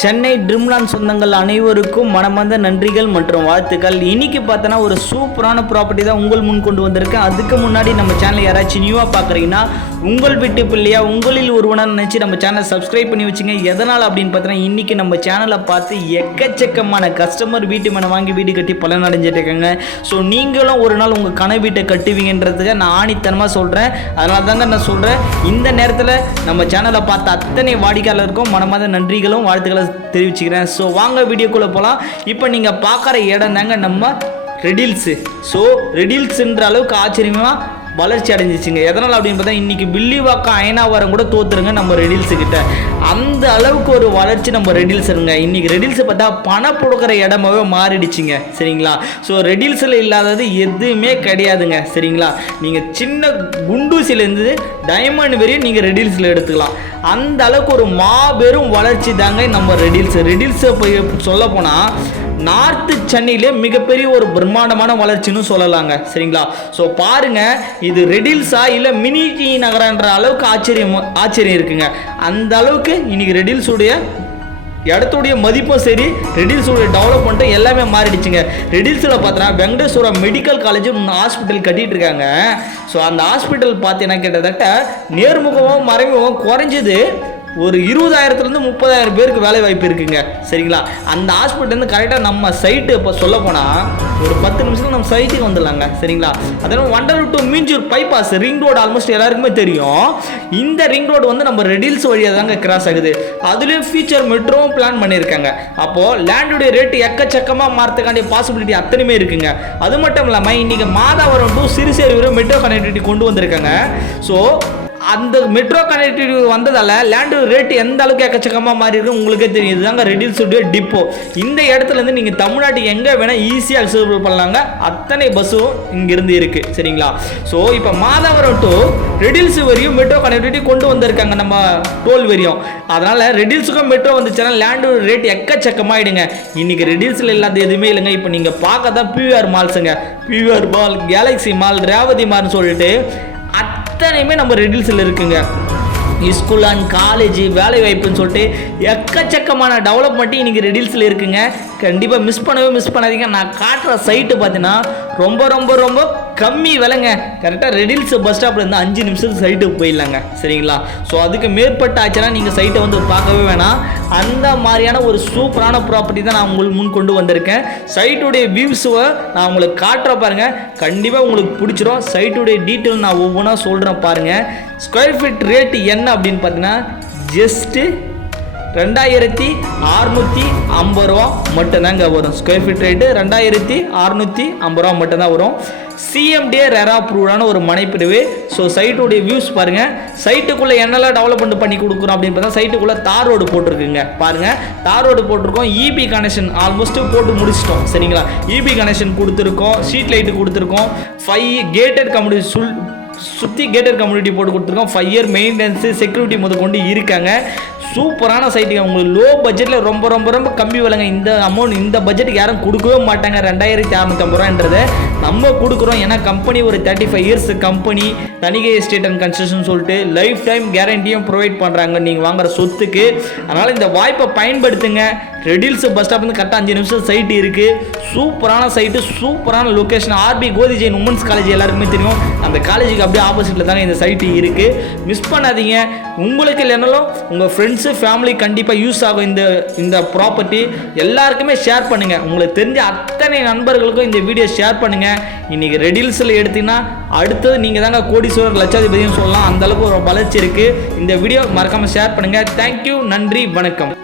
சென்னை ட்ரிம்லான் சொந்தங்கள் அனைவருக்கும் மனமார்ந்த நன்றிகள் மற்றும் வாழ்த்துக்கள். இன்னைக்கு பார்த்தோன்னா ஒரு சூப்பரான ப்ராப்பர்ட்டி தான் உங்கள் முன் கொண்டு வந்திருக்கேன் அதுக்கு முன்னாடி நம்ம சேனல் யாராச்சும் நியூவாக பார்க்குறீங்கன்னா உங்கள் வீட்டு பிள்ளையா உங்களில் ஒருவனாக நினச்சி நம்ம சேனலை சப்ஸ்கிரைப் பண்ணி வச்சுங்க. எதனால் அப்படின்னு பார்த்தோன்னா இன்னைக்கு நம்ம சேனலை பார்த்து எக்கச்சக்கமான கஸ்டமர் வீட்டு மனை வாங்கி வீடு கட்டி பலன் அடைஞ்சிட்டு இருக்காங்க. ஸோ நீங்களும் ஒரு நாள் உங்கள் கனவு வீட்டை கட்டுவீங்கன்றதுக்கு நான் ஆணித்தனமாக சொல்கிறேன் அதனால தாங்க நான் சொல்கிறேன் இந்த நேரத்தில் நம்ம சேனலை பார்த்த அத்தனை வாடிக்கையாளருக்கும் மனமார்ந்த நன்றிகளும் வாழ்த்துக்களை தெரிவிச்சுக்கிறேன். ஸோ வாங்க வீடியோக்குள்ளே போகலாம் இப்போ நீங்கள் பார்க்குற இடம் தாங்க நம்ம ரெடில்ஸு ஸோ ரெடில்ஸுன்ற அளவுக்கு ஆச்சரியமாக வளர்ச்சி அடைஞ்சிச்சுங்க. எதனால் அப்படின்னு பார்த்தா இன்றைக்கி பில்லிவாக்கம் அயனாவரம் கூட தோத்துருங்க நம்ம ரெடில்ஸு கிட்ட. அந்த அளவுக்கு ஒரு வளர்ச்சி நம்ம ரெடில்ஸுங்க இன்றைக்கி ரெடில்ஸை பார்த்தா பணம் கொடுக்குற இடமாவே மாறிடுச்சுங்க. சரிங்களா? ஸோ ரெடில்ஸில் இல்லாதது எதுவுமே கிடையாதுங்க. சரிங்களா? நீங்கள் சின்ன குண்டூசிலேருந்து டைமண்ட் வரையும் நீங்கள் ரெடில்ஸில் எடுத்துக்கலாம். அந்த அளவுக்கு ஒரு மாபெரும் வளர்ச்சி தாங்க நம்ம ரெடில்ஸ் ரெடில்ஸை போய் சொல்ல போனால் நார்த்து சென்னையிலே மிகப்பெரிய ஒரு பிரம்மாண்டமான வளர்ச்சின்னு சொல்லலாங்க. சரிங்களா? ஸோ பாருங்க இது ரெடில்ஸா இல்லை மினி டி நகரன்ற அளவுக்கு ஆச்சரியம் ஆச்சரியம் இருக்குங்க. அந்த அளவுக்கு இன்னைக்கு ரெடில்ஸுடைய இடத்துடைய மதிப்பும் சரி ரெடில்ஸோடைய டெவலப்மெண்ட்டும் எல்லாமே மாறிடுச்சுங்க. ரெடில்ஸில் பார்த்தோன்னா வெங்கடேஸ்வரா மெடிக்கல் காலேஜ் ஹாஸ்பிட்டல் கட்டிட்டு இருக்காங்க. ஸோ அந்த ஹாஸ்பிட்டல் பார்த்தீங்கன்னா கிட்டத்தட்ட நேர்முகமும் மறைமுகம் குறைஞ்சது ஒரு இருபதாயிரத்துலேருந்து முப்பதாயிரம் பேருக்கு வேலை வாய்ப்பு இருக்குங்க. சரிங்களா? அந்த ஹாஸ்பிட்டல்லேருந்து கரெக்டாக நம்ம சைட்டு இப்போ சொல்ல போனால் ஒரு பத்து நிமிஷத்தில் நம்ம சைட்டுக்கு வந்துடலாங்க. சரிங்களா? அதனால் wonder to Minjur bypass ring road almost எல்லாருக்குமே தெரியும். இந்த ரிங் ரோடு வந்து நம்ம ரெடில்ஸ் வழியாக தாங்க கிராஸ் ஆகுது. அதுலேயும் ஃபியூச்சர் மெட்ரோவும் பிளான் பண்ணியிருக்காங்க. அப்போது லேண்டுடைய ரேட்டு எக்கச்சக்கமாக மாறத்துக்காண்டிய பாசிபிலிட்டி அத்தனையுமே இருக்குங்க. அது மட்டும் இல்லாமல் இன்றைக்கி Madhavaram to Siruseri metro connectivity கொண்டு வந்திருக்காங்க. ஸோ அந்த மெட்ரோ கனெக்டிவிட்டி வந்ததால் லேண்டு ரேட் எந்த அளவுக்கு எக்கச்சக்கமாக மாறி இருக்கு உங்களுக்கே தெரியும். இதுதாங்க ரெடில்ஸ் டிப்போ இந்த இடத்துல இருந்து நீங்கள் தமிழ்நாட்டுக்கு எங்கே வேணால் ஈஸியாக அக்சபிள் பண்ணலாங்க. அத்தனை பஸ்ஸும் இங்கிருந்து இருக்குது சரிங்களா? ஸோ இப்போ மாதவரம் டு ரெடில்ஸ் வரையும் மெட்ரோ கனெக்டிவிட்டி கொண்டு வந்திருக்காங்க நம்ம டோல் வரையும். அதனால் ரெடில்ஸுக்கும் மெட்ரோ வந்துச்சுன்னா லேண்டு ரேட் எக்கச்சக்கமாகிடுங்க இன்னைக்கு ரெடில்ஸில் இல்லாத எதுவுமே இல்லைங்க. இப்போ நீங்கள் பார்க்க தான் பியூஆர் மால்ஸுங்க BUR mall Galaxy mall Revathi மால்னு சொல்லிட்டு அத்தனையுமே நம்ம ரெடில்ஸில் இருக்குங்க. ஸ்கூல் அண்ட் காலேஜ் வேலை வாய்ப்புன்னு சொல்லிட்டு எக்கச்சக்கமான டெவலப்மெண்ட்டு இன்றைக்கி ரெடில்ஸில் இருக்குங்க. கண்டிப்பாக மிஸ் பண்ணவே மிஸ் பண்ணாதீங்க. நான் காட்டுற சைட்டு பார்த்தீங்கன்னா ரொம்ப ரொம்ப ரொம்ப கம்மி விலைங்க. கரெக்டாக ரெடில்ஸ் பஸ் ஸ்டாப்பில் இருந்து அஞ்சு நிமிஷத்துக்கு சைட்டுக்கு போயிடலாங்க. சரிங்களா? ஸோ அதுக்கு மேற்பட்ட ஆச்சுன்னா நீங்கள் சைட்டை வந்து பார்க்கவே வேணாம். அந்த மாதிரியான ஒரு சூப்பரான ப்ராப்பர்ட்டி தான் நான் உங்களுக்கு முன் கொண்டு வந்திருக்கேன். சைட்டுடைய வியூஸுவை நான் உங்களுக்கு காட்டுற பாருங்கள் கண்டிப்பாக உங்களுக்கு பிடிச்சிரும். சைட்டுடைய டீட்டெயில் நான் ஒவ்வொன்றா சொல்கிறேன் பாருங்கள் ஸ்கொயர் ஃபீட் ரேட்டு என்ன அப்படின்னு பார்த்தீங்கன்னா ஜஸ்ட்டு ரெண்டாயிரத்தி அறுநூற்றி ஐம்பது ரூபா மட்டும்தாங்க வரும். ஸ்கொயர் ஃபீட் ரேட்டு ரெண்டாயிரத்தி அறுநூற்றி ஐம்பது ரூபா மட்டும்தான் வரும். சிஎம்டிஏ ரெரா அப்ரூவ்டான ஒரு மனைப்பிரிவு ஸோ சைட்டுடைய வியூஸ் பாருங்கள் சைட்டுக்குள்ளே என்னெல்லாம் டெவலப்மெண்ட் பண்ணி கொடுக்குறோம் அப்படின்னு பார்த்தா சைட்டுக்குள்ளே தார் ரோடு போட்டிருக்குங்க. பாருங்கள் தார் ரோடு போட்டிருக்கோம். இபி கனெக்ஷன் ஆல்மோஸ்ட் போட்டு முடிச்சிட்டோம். சரிங்களா? இபி கனெக்ஷன் கொடுத்துருக்கோம். ஸ்ட்ரீட் லைட்டு கொடுத்துருக்கோம். ஃபைவ் கேட்டட் கம்யூனிட்டி சுல் சுற்றி கேட்டர் கம்யூனிட்டி போட்டு கொடுத்துருக்கோம். ஃபைவ் இயர் மெயின்டெனன்ஸு செக்யூரிட்டி முத கொண்டு இருக்காங்க சூப்பரான சைட்டுங்க உங்களுக்கு லோ பட்ஜெட்டில் ரொம்ப ரொம்ப ரொம்ப கம்மி விலைங்க. இந்த அமௌண்ட் இந்த பட்ஜெட்டுக்கு யாரும் கொடுக்கவே மாட்டாங்க. ரெண்டாயிரத்தி அறநூற்றம்பது ரூபான்றதை. நம்ம கொடுக்குறோம். ஏன்னா கம்பெனி ஒரு thirty five years company Thanigai estate and construction சொல்லிட்டு லைஃப் டைம் கேரண்டியும் ப்ரொவைட் பண்ணுறாங்க நீங்கள் வாங்குற சொத்துக்கு. அதனால் இந்த வாய்ப்பை பயன்படுத்துங்க. ரெடில்ஸ் பஸ் ஸ்டாப் வந்து கரெக்டாக அஞ்சு நிமிஷம் சைட் இருக்குது சூப்பரான சைட்டு சூப்பரான லொக்கேஷன் ஆர்பி கோதி ஜெயின் உமன்ஸ் காலேஜ் எல்லாருக்குமே தெரியும். அந்த காலேஜுக்கு அப்படியே ஆப்போசிட்டில் தாங்க இந்த சைட்டு இருக்குது மிஸ் பண்ணாதீங்க. உங்களுக்கு இல்லைனாலும் உங்கள் ஃப்ரெண்ட்ஸு ஃபேமிலி கண்டிப்பாக யூஸ் ஆகும் இந்த இந்த ப்ராப்பர்ட்டி எல்லாருக்குமே ஷேர் பண்ணுங்கள் உங்களுக்கு தெரிஞ்ச அத்தனை நண்பர்களுக்கும் இந்த வீடியோ ஷேர் பண்ணுங்கள் இன்றைக்கி ரெடில்ஸில் எடுத்தீங்கன்னா அடுத்தது நீங்கள் தாங்க கோடீஸ்வரர் லட்சாதிபதியும் சொல்லலாம். அந்தளவுக்கு ஒரு வளர்ச்சி இருக்குது இந்த வீடியோ மறக்காமல் ஷேர் பண்ணுங்கள் தேங்க்யூ நன்றி. வணக்கம்.